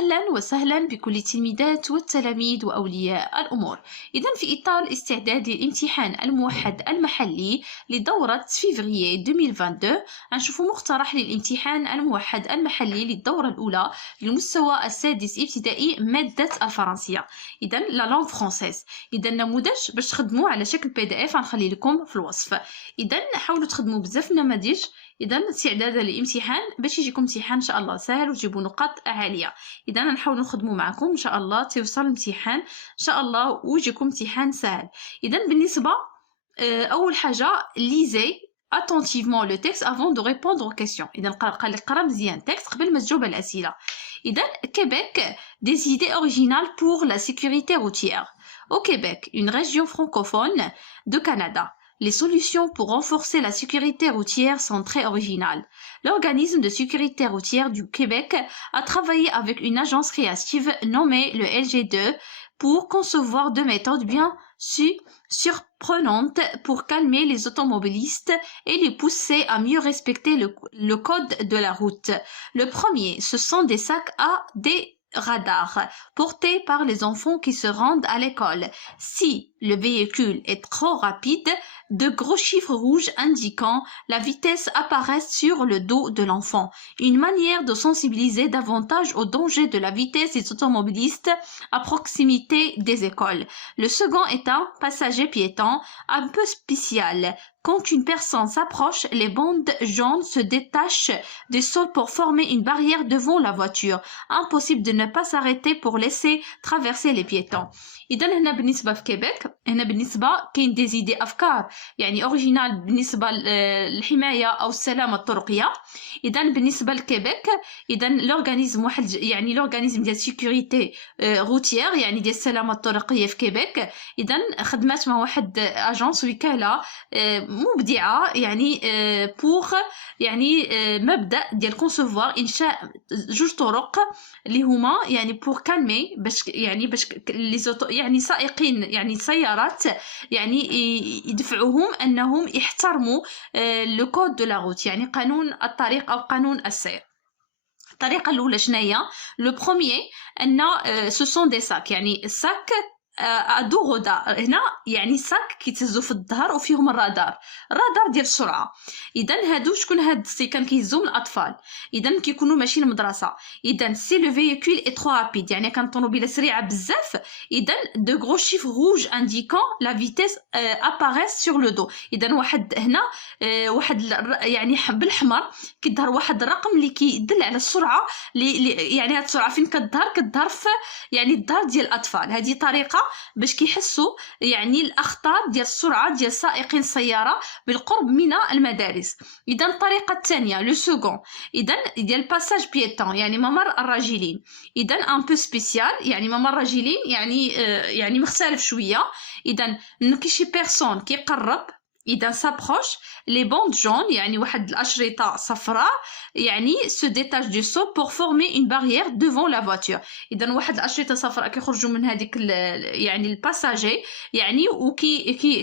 أهلا وسهلا بكل التلميذات والتلاميذ وأولياء الأمور. إذا في إطار استعداد الامتحان الموحد المحلي لدورة فيفريي 2022 غنشوفوا مقترح للامتحان الموحد المحلي للدورة الأولى للمستوى السادس ابتدائي مادة الفرنسية. إذا لا لونغ فرونسيز. إذا نموذج باش تخدموا على شكل PDF غنخلي لكم في الوصف. إذا حاولوا تخدموا بزاف نماذج إذا استعدادا للامتحان باش يجيكم امتحان إن شاء الله سهل وتجيبوا نقاط عالية. إذا نحاول نخدموا معكم إن شاء الله توصل الامتحان إن شاء الله ويجيكم امتحان سهل. إذا بالنسبة أول حاجة lisez attentivement le texte avant de répondre aux questions. إذا قال لك قرا مزيان تكست قبل ما تجاوب على الأسئلة. إذا Québec, des idées originales pour la sécurité routière. Au Québec, une région francophone de Canada. Les solutions pour renforcer la sécurité routière sont très originales. L'organisme de sécurité routière du Québec a travaillé avec une agence créative nommée le LG2 pour concevoir deux méthodes bien surprenantes pour calmer les automobilistes et les pousser à mieux respecter le code de la route. Le premier, ce sont des sacs à des radars portés par les enfants qui se rendent à l'école. Si le véhicule est trop rapide, de gros chiffres rouges indiquant la vitesse apparaissent sur le dos de l'enfant. Une manière de sensibiliser davantage au danger de la vitesse des automobilistes à proximité des écoles. Le second est un passager piéton un peu spécial. Quand une personne s'approche, les bandes jaunes se détachent du sol pour former une barrière devant la voiture. Impossible de ne pas s'arrêter pour laisser traverser les piétons. إذا هنا بالنسبة في كيبيك هنا بالنسبة كاين دي زيدي أفكار يعني أوريجينال بالنسبة للحماية أو السلامة الطرقية. إذا بالنسبة لكيبيك إذا لورغانيزم واحد يعني لورغانيزم ديال سيكوريتي روتيير يعني ديال السلامة الطرقية في كيبيك. إذا خدمات مع واحد أجانس وكالة مبدعة يعني بوغ يعني مبدأ ديال كونسوفوار إنشاء جوج طرق اللي هما يعني بوغ كالمي باش يعني باش يعني سائقين يعني سيارات يعني يدفعوهم أنهم يحترموا لو كود دو لا روت يعني قانون الطريق أو قانون السير. الطريقة الأولى شناهي؟ لو بروميير أن سو سون دي ساك يعني الساك ادو رادار هنا يعني ساك كيتهزو في الظهر وفيهم الرادار ديال السرعه. اذا هادو شكون هاد السيكان كيهزوهم الاطفال اذا كيكونوا ماشيين المدرسه. اذا سي لو فييكول اي ترو رابيد يعني كان الطوموبيله سريعه بزاف اذا دو غرو شيف روج انديكون لا فيتيس اباريس سور لو دو. اذا واحد هنا واحد يعني بالحمر كيظهر واحد الرقم اللي كيدل على السرعه يعني هاد السرعه فين كتظهر في يعني الظهر ديال الاطفال. هذه طريقه باش كيحسوا يعني الاخطار ديال السرعه ديال سائقين السياره بالقرب من المدارس. اذا الطريقه الثانيه لو سكون اذا ديال باساج بيتون يعني ممر الراجلين. اذا ان بو سبيسيال يعني ممر الراجلين يعني مختلف شويه. اذا من كاين شي بيرسون كيقرب إذا سابروش لي بوند جون يعني واحد الأشرطة صفراء يعني سو ديتاج دو سول بور فورمي اون باريير دوفون لا فواتور. إذا واحد الأشرطة صفراء كيخرجوا من هذيك يعني الباساجي يعني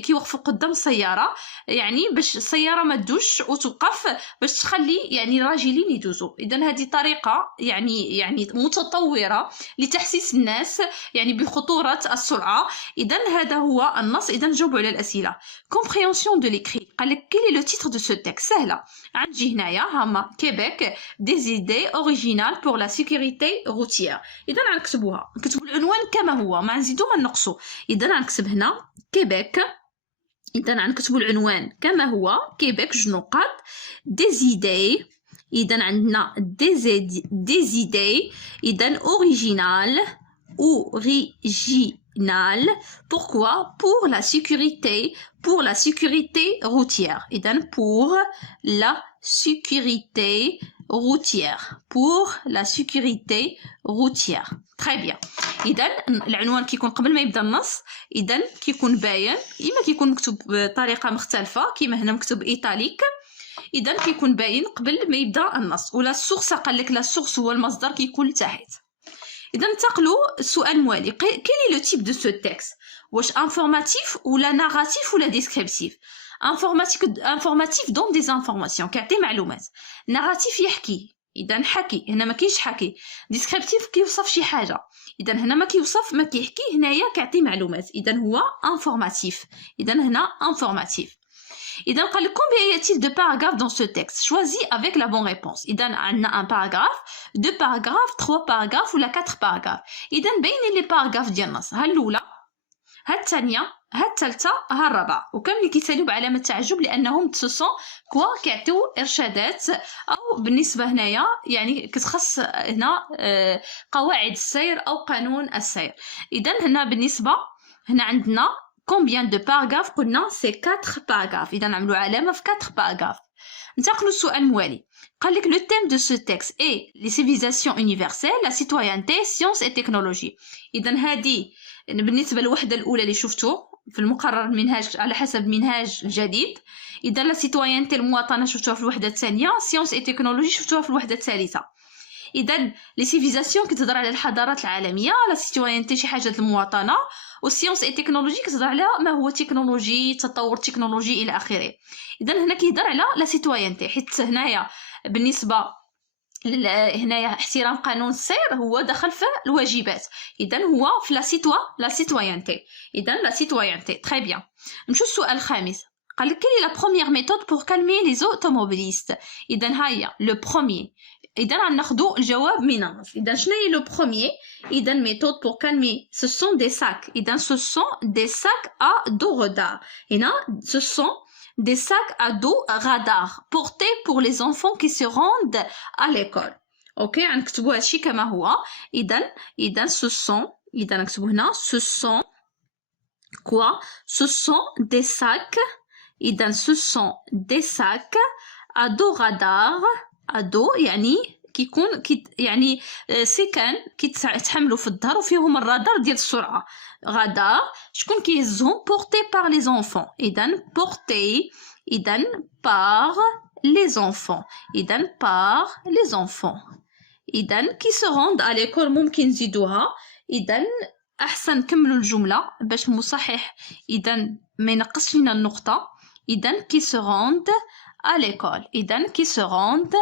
كيوقفوا قدام السيارة يعني باش السيارة ما تدوش وتوقف باش تخلي يعني الراجلين يدوزوا. إذا هذه طريقة يعني متطورة لتحسيس الناس يعني بخطورة السرعة. إذا هذا هو النص. إذا نجاوبوا على الأسئلة. compréhension de l'écrit. قال لك quel est le titre de ce texte؟ سهلة. عندي هنايا هما كيبيك des idées originales pour la sécurité routière. إذا غنكتبوها نكتبوا العنوان كما هو ما نزيدو ما نقصو. إذا غنكتب هنا كيبيك إذا غنكتبوا العنوان كما هو كيبيك جوج نقاط des idées. إذا عندنا des idées إذا original. Pourquoi? Pour la sécurité routière. إذا pour la sécurité routière. Pour la sécurité routière. Très bien. إذا العنوان كيكون قبل ما يبدا النص إذا كيكون باين إما كيكون مكتوب بطريقة مختلفة كيما هنا مكتوب إيطاليك. إذا كيكون باين قبل ما يبدا النص. ولا السورس قال لك لا السورس هو المصدر كيكون لتحت. إذا ننتقلوا السؤال الموالي. quel est le type de ce texte؟ واش informatif ولا narratif ولا descriptif؟ informatif donne des informations كيعطي معلومات. narratif يحكي اذا حكي هنا ما كاينش حكي. ديسكريبتيف كيوصف شي حاجه، اذا هنا ما كيوصف ما كيحكي، هنايا كيعطي معلومات، اذا هو انفورماتيف. اذا هنا انفورماتيف. إذا قال لك combien y a-t-il de paragraphes dans ce texte? Choisis avec la bonne réponse. إذا عندنا un paragraphe, 2 paragraphes, 3 paragraphes ولا 4 paragraphes. إذا بين لي paragraphes ديال النص، ها الأولى، ها الثانية، ها الثالثة، ها الرابعة، وكاملين كيساليو بعلامة تعجب لأنهم تسون كوا كيعطيو إرشادات، أو بالنسبة هنايا يعني كتخص هنا قواعد السير أو قانون السير. إذا هنا بالنسبة هنا عندنا combien de paragraphes؟ قلنا سي 4 paragraphes. إذا نعملو علامة في 4 paragraphes. ننتقلو للسؤال الموالي. قال لك le thème de ce texte est les civilisations universelles, la citoyenneté, sciences et technologie. إذا هذه بالنسبة للوحدة الأولى اللي شفتو في المقرر المنهاج على حسب المنهاج الجديد. إذا لا citoyenneté المواطنة شفتوها في الوحدة الثانية، sciences et technologie شفتوها في الوحدة الثالثة. إذا لي سيفيزاسيون كتهضر على الحضارات العالمية، لا سيتويانتي شي حاجة المواطنة، والسيونس اي تكنولوجي كتهضر على ما هو تكنولوجي، تطور تكنولوجي إلى آخره. إذا هنا كيهضر على لا سيتويانتي، حيت هنايا بالنسبة هنايا احترام قانون السير هو دخل في الواجبات. إذا هو في لا سيتويانتي. إذا لا سيتويانتي تري بيان. نمشيو للسؤال الخامس. قال لك quelle est la première méthode pour calmer les automobilistes؟ إذا هيا لو بروميي. إذا غناخدو الجواب من النص. إذا شنو هي لو بروميي؟ إذا méthode pour calmer ce sont des sacs. إذا ce sont des sacs à dos radar. هنا ce sont des sacs à dos radar portés pour les enfants qui se rendent à l'école. اوكي غنكتبو هادشي كما هو. إذا ce sont، إذا نكتبو هنا ce sont quoi؟ Ce sont des sacs. إذا ce sont des sacs à dos radar. أدو يعني كيكون يعني سكان كيتحملوا في الظهر وفيهم الرادار ديال السرعه. غادار شكون كيهزهم؟ بورتي بار لي زونفون. اذا بورتي، اذا بار لي زونفون. اذا بار لي زونفون. اذا كي سو روند ا ليكول ممكن نزيدوها. اذا احسن نكملوا الجمله باش المصحح اذا ما ينقصش لنا النقطه. اذا كي سو روند à l'école. إذن qui se rendent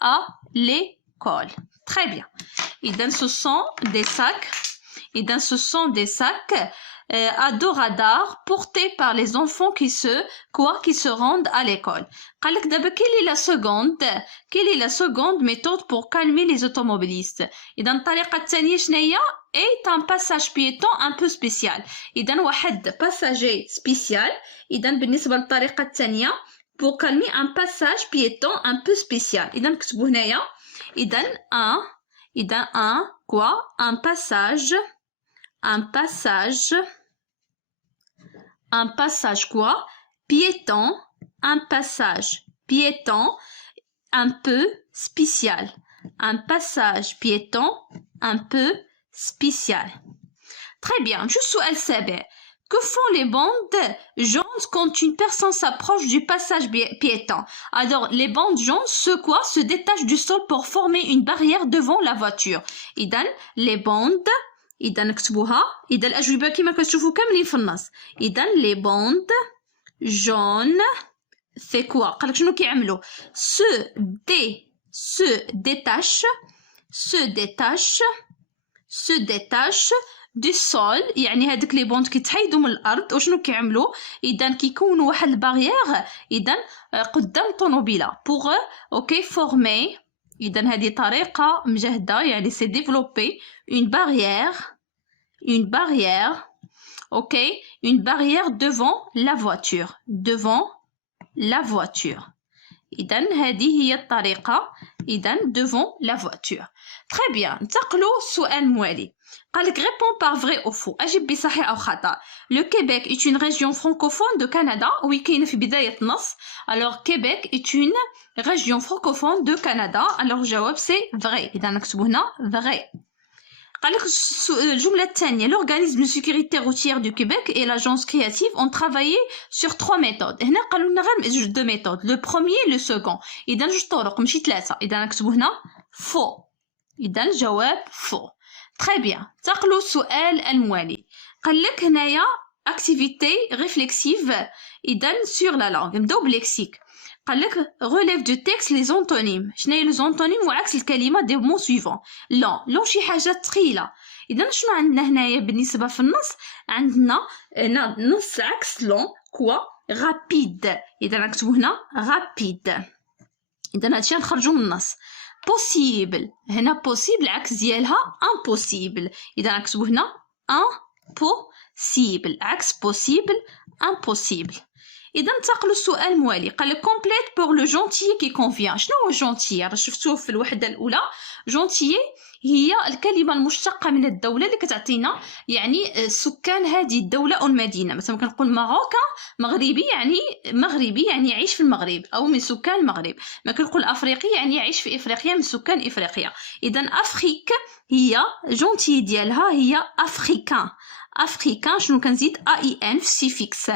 à l'école. Très bien. إذن ce sont des sacs. إذن ce sont des sacs à dos radar portés par les enfants qui se rendent à l'école. قال لك دابا quelle est la seconde méthode pour calmer les automobilistes؟ إذا الطريقة الثانية شنو هي؟ est un passage piéton un peu spécial. إذا واحد passager spécial. إذا بالنسبة للطريقة الثانية pour calmer un passage piéton un peu spécial. إذا نكتبو هنايا. إذا un quoi؟ un passage quoi؟ piéton. un passage piéton un peu spécial. un passage piéton un peu spécial. Très bien. نمشيو للسؤال السابع. Que font les bandes jaunes quand une personne s'approche du passage piéton? Alors, les bandes jaunes se détachent du sol pour former une barrière devant la voiture. إذن les bandes، إذا نكتبوها. إذا الأجوبة كما كتشوفوا كاملين في النص. إذا les bandes jaunes fait quoi؟ قالك شنو كيعملوا؟ se détache دي سول. يعني هادوك لي بوند كيتحيدوا من الارض وشنو كيعملوا؟ اذا كيكونوا واحد الباريير اذا قدام الطوموبيله بوغ اوكي فورمي. اذا هذه طريقه مجهده يعني سي ديفلوبي اون باريير اوكي اون باريير devant la voiture. إذا هذه هي الطريقة. إذا devant la voiture. Très bien. ننتقلوا للسؤال الموالي. قال لك répond par vrai ou faux. أجب بصحيح أو خطأ. Le Québec est une région francophone de Canada. Oui كاينة في بداية النص. Alors Québec est une région francophone de Canada. Alors الجواب c'est vrai. إذا نكتبو هنا vrai. قال لك الجملة الثانية. L'organisme de sécurité routière du Québec et l'agence créative ont travaillé sur 3 méthodes. هنا قالوا لنا غير جوج دو ميثود. Le premier le second. إذا جوج طرق ماشي 3. إذا نكتبو هنا faux. إذا الجواب faux. Très bien. ننتقلوا للسؤال الموالي. قال لك هنايا activité réflexive إذا sur la langue. نبداو بليكسيك. قال لك relève du texte les antonymes. شنو هي les antonymes وعكس الكلمة des mots suivants. لون شي حاجة ثقيلة. إذا شنو عندنا هنايا بالنسبة في النص؟ عندنا نص عكس لون كوا rapide. إذا نكتبو هنا rapide. إذا هادشي نخرجو من النص. possible. هنا possible عكس ديالها impossible. إذا نكتبو هنا impossible عكس possible impossible. إذا انتقلوا السؤال الموالي. قال لك complète pour le gentil qui convient. شنو هو gentil؟ راه شفتوه في الوحدة الأولى. gentil هي الكلمة المشتقة من الدولة اللي كتعطينا يعني سكان هذه الدولة أو المدينة. مثلا كنقول ماروكان مغربي يعني يعيش في المغرب أو من سكان المغرب. ما كنقول أفريقي يعني يعيش في إفريقيا من سكان إفريقيا. إذا أفريك هي gentil ديالها هي أفريكان. افريكان شنو كنزيد اي ان في سيفيكس.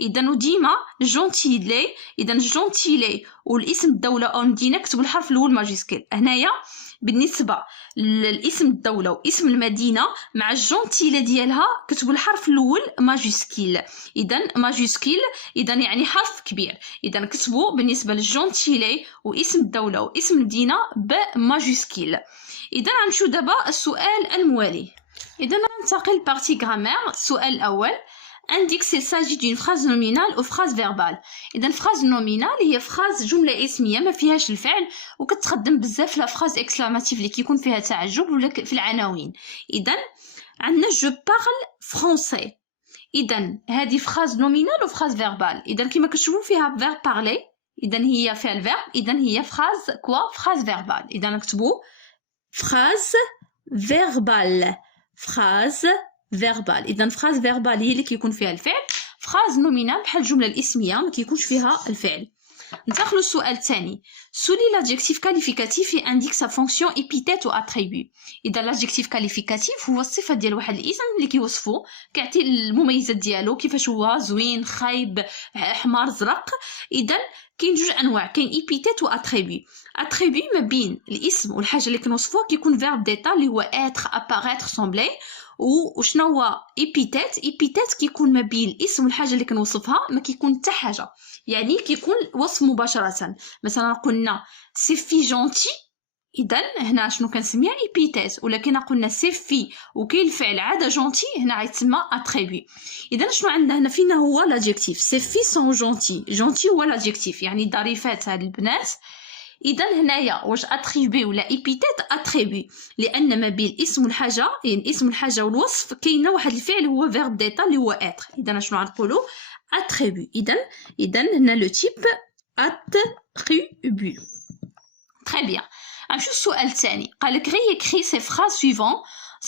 اذا وديما جونتيلي. اذا جونتيلي والاسم الدوله او المدينه كتبوا الحرف الاول ماجيسكيل. هنايا بالنسبه للاسم الدوله واسم المدينه مع الجونتيلي ديالها كتبوا الحرف الاول ماجيسكيل. اذا ماجيسكيل اذا يعني حرف كبير. اذا كتبوا بالنسبه للجونتيلي واسم الدوله واسم المدينه بماجيسكيل. اذا غنمشيو دابا السؤال الموالي. إذا ننتقل بارتي غرامير. السؤال الأول indique s'il s'agit d'une phrase nominale ou phrase verbale. إذا phrase nominale هي phrase جملة اسمية ما فيهاش الفعل وكتخدم بزاف لا phrase exclamative اللي كيكون فيها تعجب ولا في العناوين. إذا عندنا je parle français. إذا هذه phrase nominale و phrase verbale. إذا كما كتشوفوا فيها verbe parler. إذا هي فيها الverb. إذا هي phrase quoi phrase verbale. إذا نكتبوا phrase verbale. phrase verbale. إذا phrase verbale هي اللي كيكون فيها الفعل. phrase nominale بحال الجملة الاسمية ما كيكونش فيها الفعل. ننتقلوا للسؤال الثاني. souligne l'adjectif qualificatif et indique sa fonction épithète ou attribut. إذا l'adjectif qualificatif هو الصفة ديال واحد الاسم اللي كيوصفو كيعطي المميزات ديالو كيفاش هو زوين خايب حمار زرق. إذا كاين جوج انواع. كاين épithète و attribut. attribut ما بين الاسم والحاجه اللي كنوصفوها كيكون verbe d'état اللي هو être apparaître sembler. وشنو هو epithète كيكون ما بين الاسم والحاجه اللي كنوصفها ما كيكون حتى حاجه يعني كيكون وصف مباشره. مثلا قلنا سي في جونتي. اذا هنا شنو كنسميها epithète. ولكن قلنا سي في وكاين الفعل عاده جونتي هنا غيتسمى attribut. اذا شنو عندنا هنا فينا هو l'adjectif. سي في سون جونتي هو l'adjectif يعني ظريفات هاد البنات. إذا هنايا واش اتريبي ولا إبيتيت؟ اتريبي لأن ما بين الاسم والحاجة يعني اسم الحاجة والوصف كاينه واحد الفعل هو فيرب ديتا اللي هو اتر. إذا شنو غنقولوا؟ اتريبي. إذا هنا لو تيب اتريبي. تري بيان. غنمشيو للسؤال الثاني. قال لك réécris ces phrases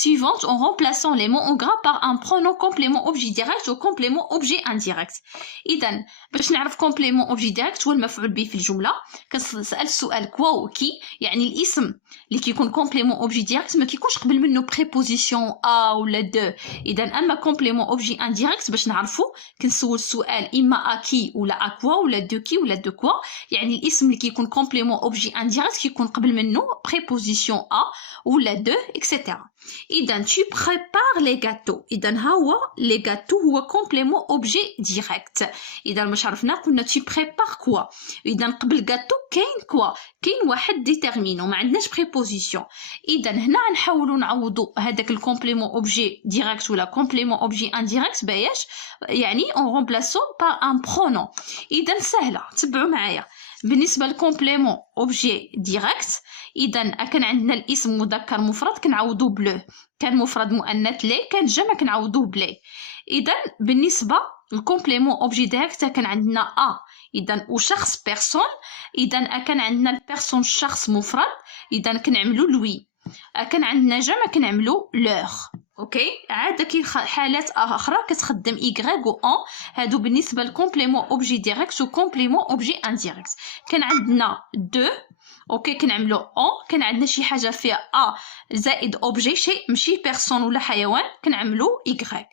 suivantes en remplaçant les mots en gras par un pronom complément objet direct ou complément objet indirect. إذا باش نعرف complément objet direct هو المفعول به في الجملة. كنسأل السؤال كوا وكي يعني الاسم اللي كيكون complément objet direct ما كيكونش قبل منه préposition a ولا de. إذا أما complément objet indirect باش نعرفو كنسول السؤال إما a qui ولا a quoi ولا de qui ولا de quoi. يعني الاسم اللي كيكون complément objet indirect كيكون قبل منه préposition a ولا de etc. إذا tu prépares les gâteaux. إذا هو les gâteaux هو complément objet direct. إذا مش عرفنا قلنا tu prépares quoi. إذا قبل gâteau كاين quoi كاين واحد ديتيرمينون ما عندناش préposition. إذا هنا نحاولوا نعوضوا هذاك الكومبليمون objet direct ولا complément objet indirect باش يعني en remplaçant par un pronom. إذا سهلة تبعوا معايا. بالنسبة للكومبليمون اوبجي ديريكت إذا كان عندنا الاسم مذكر مفرد كنعوضوه بلو. كان مفرد مؤنث لي. كان جمع كنعوضوه بلي. إذا بالنسبة للكومبليمون اوبجي ديريكت كان عندنا ا إذا وشخص بيرسون. إذا كان عندنا البيرسون الشخص مفرد. إذا كنعملو لوي. كان عندنا جمع كنعملو لور. اوكي عاد كاين حالات اخرى كتخدم ايغريك و ان. هادو بالنسبه للكومبليمون اوبجي ديريكت و كومبليمون اوبجي انديريكت. كان عندنا دو اوكي كنعملو ان. كان عندنا شي حاجه فيها ا زائد اوبجي شيء ماشي بيرسون ولا حيوان كنعملو ايغريك.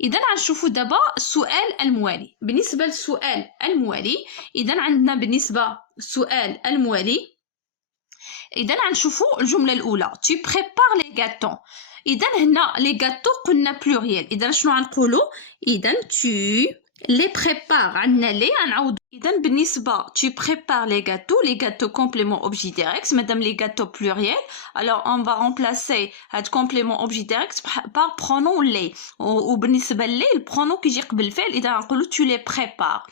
اذا غنشوفوا دابا السؤال الموالي. بالنسبه للسؤال الموالي اذا عندنا بالنسبه للسؤال الموالي اذا غنشوفوا الجمله الاولى tu prépares les gâteaux. إذا هنا لي غاتو قلنا بلوريال. إذا شنو غنقولوا؟ إذا tu les prépare عندنا لي غنعوض اذا بالنسبه tu prépares les gâteaux complément objet direct madame les gâteaux pluriel alors on va remplacer هاد complément objet direct par pronom les وبالنسبه لي البرونون كيجي قبل الفعل اذا نقولوا tu les prépares.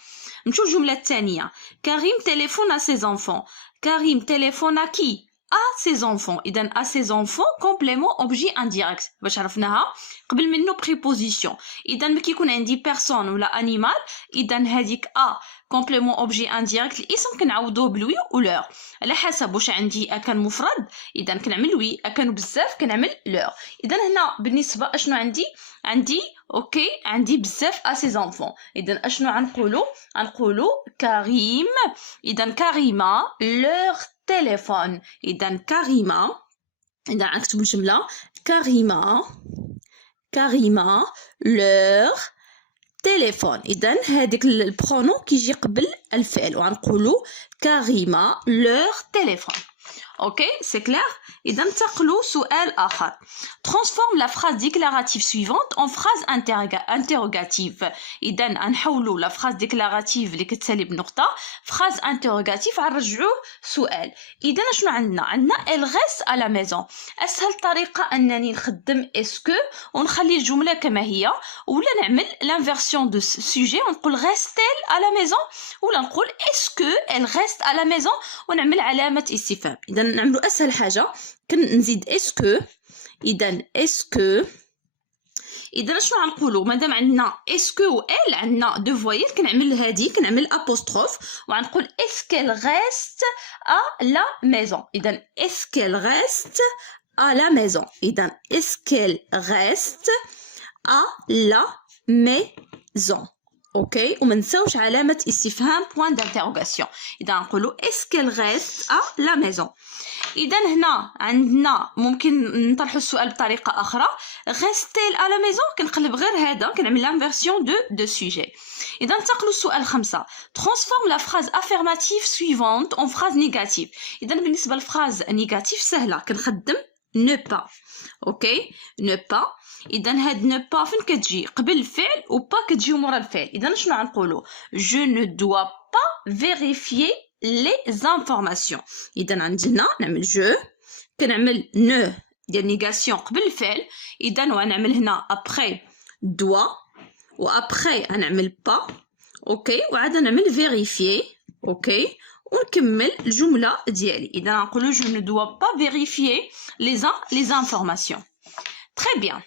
نمشيو الجمله الثانيه كريم téléphone à ses enfants كريم téléphone à qui à ses enfants إذن à ses enfants complément objet indirect باش عرفناها قبل منه préposition إذن ملي كيكون عندي personne ولا animal إذن هذيك a complément objet indirect الاسم كنعوضوه بلوي ولور على حسب واش عندي كان مفرد إذن كنعمل وي كانوا بزاف كنعمل لور. إذن هنا بالنسبه اشنو عندي اوكي عندي بزاف à ses enfants إذن اشنو غنقولوا كريم إذن كريمه leur téléphone إذن كريمة إذن نكتب الجملة كريمة leur téléphone إذن هذيك البرونون كيجي قبل الفعل وغنقولوا كريمة leur téléphone. Ok, c'est clair. إذا انتقلوا سؤال آخر. Transforme la phrase déclarative suivante en phrase interrogative. إذا نحولوا la phrase déclarative اللي كتسالي بنقطة phrase interrogative غنرجعوه سؤال. إذا شنو عندنا elle reste à la maison. أسهل طريقة أنني نخدم est-ce que ونخلي الجملة كما هي ولا نعمل l'inversion de sujet ونقول reste-t-elle à la maison ولا نقول est-ce que elle reste à la maison ونعمل علامة استفهام. إذا نعملوا أسهل حاجة كنزيد اسكو إذا اسكو إذا شنو غنقولوا مادام عندنا اسكو و ال عندنا دو فويل كنعمل أبوستروف وغنقول اسكيل غيست أ لا ميزون إذا اسكيل غيست أ لا ميزون إذا اسكيل غيست أ لا ميزون. اوكي وما نساوش علامه استفهام بوين دانتيروغاسيون اذا نقولوا اسكيل غيست ا لا ميزون. اذا هنا عندنا ممكن نطرحوا السؤال بطريقه اخرى غيستيل ا لا ميزون كنقلب غير هذا كنعمل لانفيرسيون دو سوجي. اذا ننتقلوا السؤال 5 ترانسفورم لا فراز افيرماتيف سويفونت اون فراز نيجاتيف. اذا بالنسبه للفراز نيجاتيف سهله كنخدم ne pas اوكي ne pas. اذا هاد ne pas فين كتجي قبل الفعل و با كتجي مورا الفعل. اذا شنو غنقولوا je ne dois pas vérifier les informations. اذا عندنا نعمل je كنعمل ne ديال نيغاسيون قبل الفعل اذا وغنعمل هنا après doit و après غنعمل pas اوكي وعاد نعمل vérifier اوكي ونكمل الجمله ديالي. اذا نقولوا je ne dois pas vérifier les informations. très bien.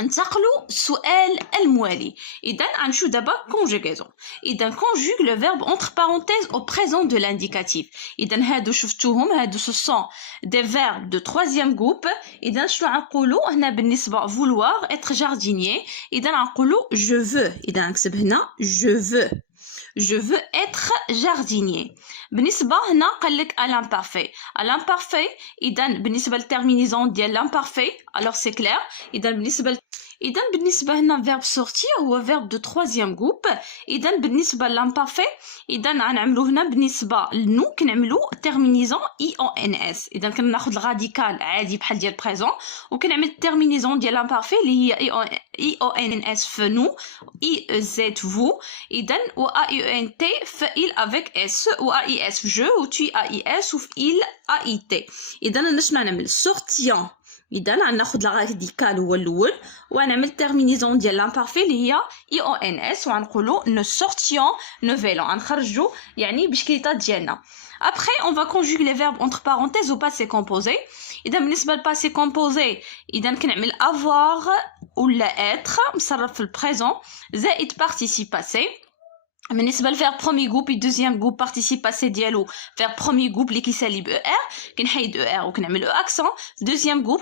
ننتقلوا السؤال الموالي. إذا غنمشيو دابا conjugaison. إذا conjugue le verbe entre parenthèses au présent de l'indicatif. إذا هادو شفتوهم هادو ce sont des verbes de troisième groupe. إذا شنو غنقولوا هنا بالنسبة vouloir être jardinier. إذا غنقولوا je veux. إذا نكتب هنا je veux être jardinier. بالنسبة هنا قالك à l'imparfait إذا بالنسبة للترمينيزون ديال l'imparfait alors c'est clair. إذا بالنسبة هنا verbe sortir هو verbe de troisième groupe. إذا بالنسبة l'imparfait إذا غنعملو هنا بالنسبة لنو كنعملو terminaison IONS. إذا كناخد الراديكال عادي بحال ديال présent وكنعمل terminaison ديال l'imparfait اللي هي IONS في نو IEZ vous. إذا و AUNT في il avec S و AIS في je و tu AIS و في il AIT. إذا أنا شنو غنعمل sortant. إذا غناخد لا راديكال هو الأول وغنعمل terminaison ديال l'imparfait اللي هي IONS وغنقولو ne sortions ne veillons غنخرجو يعني بشكليطة ديالنا. Après on va conjuguer les verbes entre parenthèses au passé composé. إذا بالنسبة للباسي composé إذا كنعمل avoir ولا être مصرف في البريزون زائد participe passé. بالنسبه للفيرب برومي جروب الدوزيام جروب بارتيسيب باسي ديالو فيرب برومي جروب اللي كيسالي ب ار كنحيد ار وكنعمل او اكسون. دوزيام جروب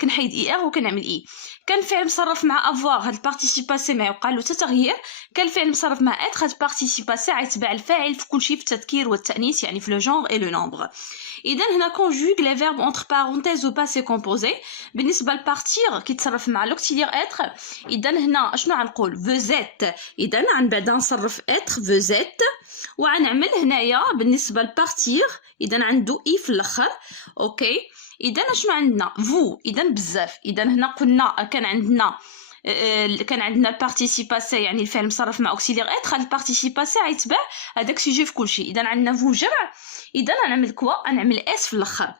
كنحيد اي ار وكنعمل اي. كان فعل مصرف مع افوار هاد البارتيسيب باسي ما يوقع له حتى تغيير. كان فعل مصرف مع اتر هاد البارتيسيب باسي غيتبع الفاعل في كلشي في التذكير والتانيث يعني في لو جونغ اي لو نومبر. اذا هنا كونجوغ لي فيرب اونتر بارونتيز او باسي كومبوزي. بالنسبه لبارتير كيتصرف مع لوكتيليير اتر. اذا هنا شنو غنقول فوزيت. اذا عن بعد نصرف اتر فوزيت وغنعمل هنايا بالنسبه لبارتير اذا عنده اي في الاخر اوكي. اذا شنو عندنا فو اذا بزاف. اذا هنا قلنا كان عندنا كان عندنا البارتيسيباسي يعني الفعل مصرف مع اوكسيليير اتر، هاد البارتيسيباسي غيتبع هذاك سوجي في كلشي. اذا عندنا فو جمع، اذا غنعمل كوا، غنعمل اس في الاخر.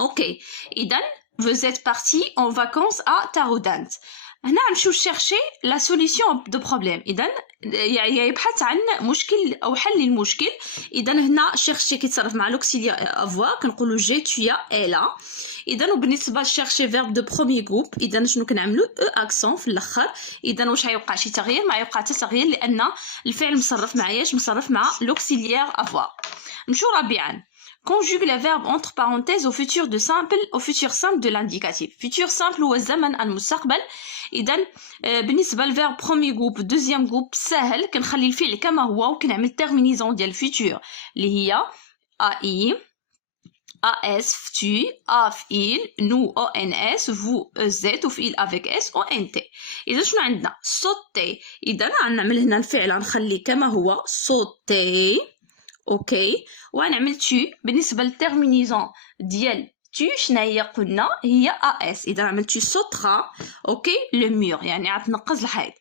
اوكي اذا vous êtes parti en vacances à Taroudant. هنا غنمشيو شيرشي لا سوليسيون دو بروبليم. اذا يبحث عن مشكل او حل للمشكل. اذا هنا شيرشي كيتصرف مع لوكسيليير افوار، كنقولوا جي تويا الا. اذا وبالنسبه لشيرشي فيرب دو بروميي جروب، اذا شنو كنعملوا او اكسون في الاخر. اذا واش غيوقع شي تغيير؟ ما يوقع حتى تغيير لان الفعل مصرف مع ايش؟ مصرف مع لوكسيليير افوار. نمشيو رابعا. Conjugue les verbes entre parenthèses au futur simple de l'indicatif. Futur simple هو الزمن المستقبل. إذا بالنسبة للفيرب برومي جروب دوزيام جروب سهل، كنخلي الفعل كما هو وكنعمل تيرمينيزون ديال الفيتور اللي هي اي AS فtu افئل نو او ان اس فو زد وفئل افيك اس او ان تي. اذا شنو عندنا؟ صوتي. اذا غنعمل هنا الفعل غنخليه كما هو صوتي. اوكي وغنعمل تو. بالنسبه للتيرمينيزون ديال تو شناهي قلنا؟ هي اس. اذا عملت صوترا. اوكي لو مور يعني غتنقز الحيط.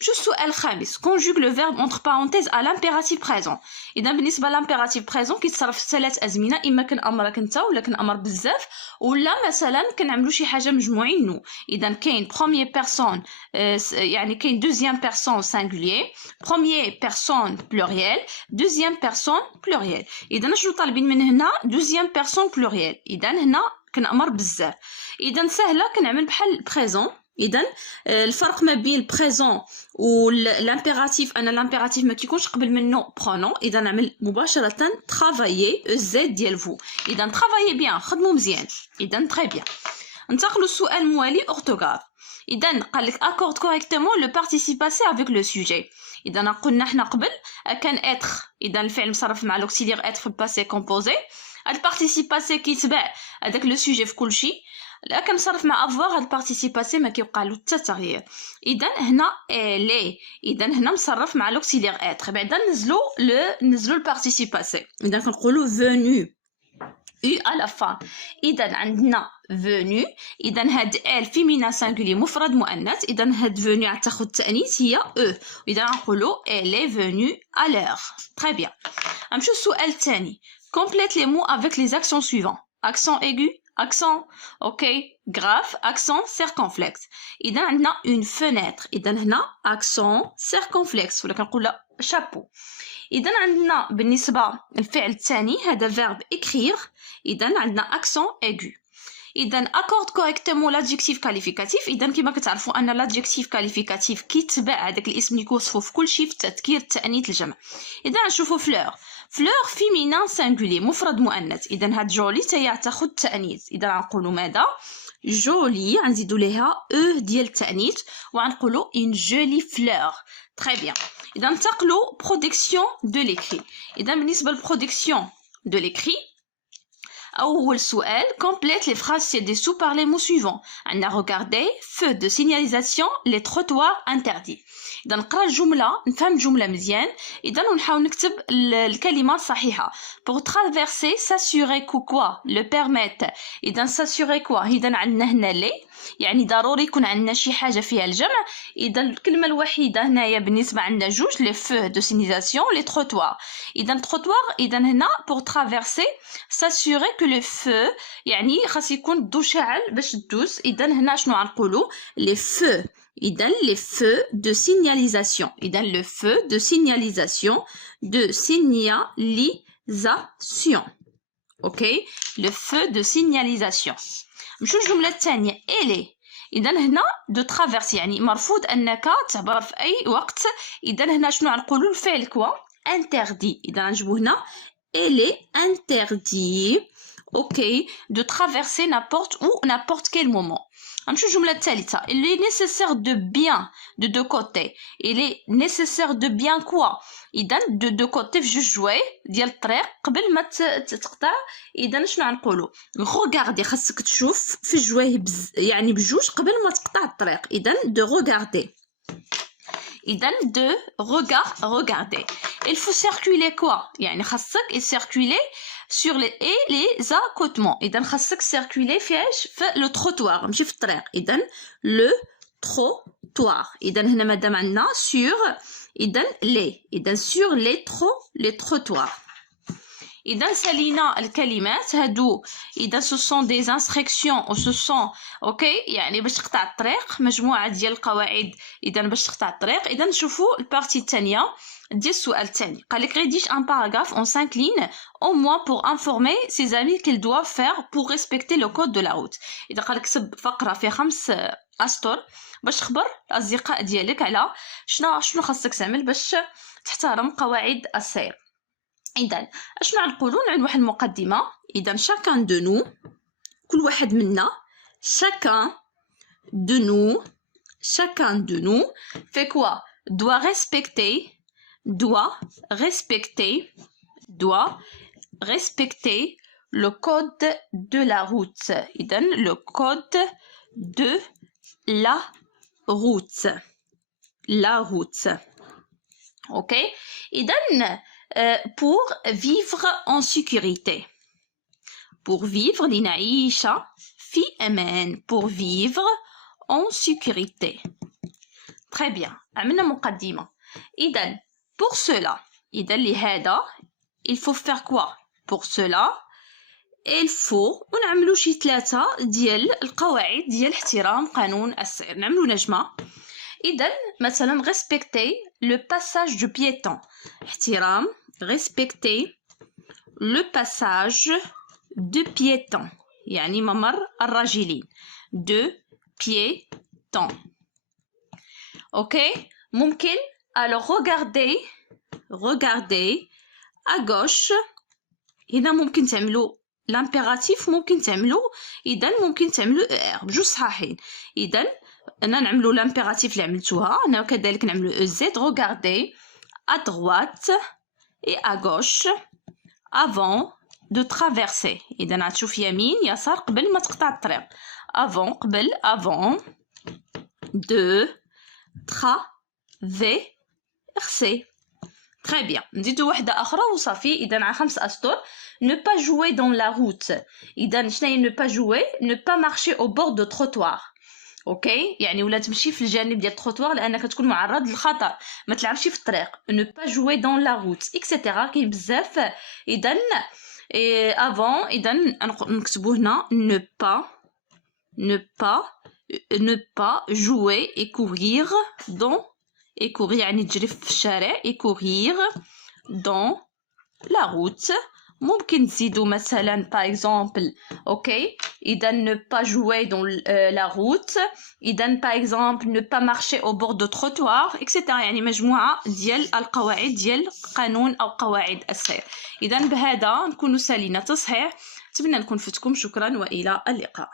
نمشيو السؤال الخامس. conjugue le verbe entre parenthèses à l'impératif présent. اذا بالنسبه للامبيراتيف بريزون كيتصرف في 3 ازمنه، اما كنامرك انت ولا كنامر بزاف، ولا مثلا كنعملوا شي حاجه مجموعين نو. اذا كاين بروميير بيرسون يعني كاين دوزيام بيرسون سانغولير، بروميير بيرسون بلوريال، دوزيام بيرسون بلوريال. اذا شنو طالبين من هنا؟ دوزيام بيرسون بلوريال. اذا هنا كنامر بزاف. اذا سهله كنعمل بحال بريزون. اذا الفرق ما بين البريزون والامبيراتيف ان الامبيراتيف ما كيكونش قبل منه برونون. اذا نعمل مباشره ترافايي زد ديال فو. اذا ترافايي بيان، خدموا مزيان. اذا تري بيان. ننتقلوا للسؤال الموالي اورتوغراف. اذا قال لك اكورد كوريكتومون لو بارتيسيب باسي افيك لو سوجي. اذا قلنا حنا قبل كان اتر، اذا الفعل مصرف مع لوكسيليير اتر في الباسي كومبوزي. البارتيسيب باسي كيتبع هذاك لو سوجي في كلشي. لا كنصرف مع افوار هاد البارتيسيباسي ما كيوقع له حتى تغيير. اذا هنا لي. اذا هنا مصرف مع لوكسيليير اتر. بعدا نزلوا البارتيسيباسي. اذا كنقولوا فونو او على فان. اذا عندنا فونو. اذا هاد ال فيمينا سانغولي مفرد مؤنث. اذا هاد فونو غتاخذ التانيث هي او. اذا نقولوا لي فونو ا لور. تري بيان. نمشيو للسؤال الثاني. complète les mots avec les accents suivants. accent aigu, accent ok grave, accent circonflexe. اذا عندنا une fenêtre. اذا هنا accent circonflexe ولا كنقولها chapeau. اذا عندنا بالنسبه للفعل الثاني هذا verbe écrire. اذا عندنا accent aigu. اذا accorde correctement l'adjectif qualificatif. اذا كما كتعرفوا ان l'adjectif qualificatif كيتبع هذاك الاسم اللي كيوصفوا في كل شيء في التذكير التانيث الجمع. اذا نشوفوا fleur. fleur féminin singulier مفرد مؤنث. اذا هاد جولي حتى تاخذ التانيث. اذا غنقولوا ماذا؟ جولي غنزيدوا ليها او ديال التانيث وغنقولوا une jolie fleur. très bien. اذا ننتقلوا production de l'écrit. اذا بالنسبه للبرودكسيون دو ليكري أول سؤال complète les phrases ci-dessous par les mots suivants. عندنا regarder feu de signalisation les trottoirs interdits. إذا نقرا الجملة نفهم الجملة مزيان. إذا ونحاول نكتب الكلمة الصحيحة. pour traverser s'assurer que quoi le permettre. إذا s'assurer quoi إذا عندنا هنا لي يعني ضروري يكون عندنا شي حاجة فيها الجمع. إذا الكلمة الوحيدة هنايا بالنسبة عندنا جوج les feux de signalisation les trottoirs. إذا trottoir إذا هنا pour traverser s'assurer que le feu يعني خاص يكون الضو شاعل باش تدوز. إذا هنا شنو غنقولوا les feux. إذا les feux de signalisation. إذا le feu de signalisation de signalisation. OK le feu de signalisation. نمشيو للجملة الثانية إلي. إذا هنا دو ترافيرسي يعني مرفوض أنك تعبر في أي وقت. إذا هنا شنو غنقولوا الفعل كوا interdit. إذا غنجيبو هنا إلي interdit. OK de traverser n'importe où n'importe quel moment. نمشيو للجملة الثالثة. il est nécessaire de bien de deux côtés. il est nécessaire de bien quoi إذا de deux côtés في جوج جوايع ديال الطريق قبل ما تقطع. إذا شنو غنقولوا regarder خاصك تشوف في جوايع يعني بجوج قبل ما تقطع الطريق. إذا de regarder. إذا de regarder. il faut circuler quoi يعني خاصك circuler sur les accotements. إذا خاصك circuler فياش في لو تروتوار ماشي في الطريق. إذا لو trottoirs. إذا هنا مادام عندنا sur إذا sur les trottoirs. إذا سالينا الكلمات هادو إذا ce sont des instructions ou ce sont أوكي يعني باش تقطع الطريق مجموعة ديال القواعد إذا باش تقطع الطريق. إذا نشوفوا البارتي الثانية ديال السؤال الثاني. قال لك rédige un paragraphe en 5 lignes au moins pour informer ses amis qu'ils doivent faire pour respecter le code de la route. إذا قال لك كتب فقرة في 5 أسطر باش تخبر الأصدقاء ديالك على شنو خاصك تعمل باش تحترم قواعد السير. إذا اشنو غنقولوا نعمل واحد المقدمة. إذا chacun de nous كل واحد منا chacun de nous fait quoi doit respecter le code de la route. إذا le code de la route. OK. إذا pour vivre en sécurité. Pour vivre لنعيش في أمان. Pour vivre en sécurité. Très bien. عملنا مقدمة. إذا pour cela إذا لهذا il faut faire quoi pour cela il faut ونعملوا شي 3 ديال القواعد ديال احترام قانون السير. نعملوا نجمة. إذا مثلا respecter le passage du piéton. احترام respecter le passage de piéton يعني ممر الراجلين de piéton. OK. ممكن alors regardez à gauche. هنا ممكن تعملوا l'impératif ممكن تعملوا إذا ممكن تعملوا ER بجوج صحاحين. إذا أنا نعملوا l'impératif اللي عملتوها أنا وكذلك نعملوا EZ. regardez à droite et à gauche avant de traverser. إذا غتشوف يمين يسار قبل ما تقطع الطريق. avant de traverser. Très bien. نزيدو واحدة أخرى وصافي. إذا على 5 أسطر. ne pas jouer dans la route. إذا شناهي ne pas jouer ne pas marcher au bord de trottoir. اوكي يعني ولا تمشي في الجانب ديال التروطوار لانك تكون معرض للخطر. ما تلعبش في الطريق. ne pas jouer dans la route اكسيتيرا. كاين بزاف. اذا avant اذا نكتبو هنا ne pas jouer et courir يعني تجري في الشارع et courir dans la route. ممكن تزيدوا مثلا par exemple اوكي اذا ne pas jouer dans la route. اذا par exemple ne pas marcher au bord de trottoir etc. يعني مجموعه ديال القواعد ديال قانون او قواعد السير. اذا بهذا نكونوا سالينا تصحيح. اتمنى نكون فتكم. شكرا والى اللقاء.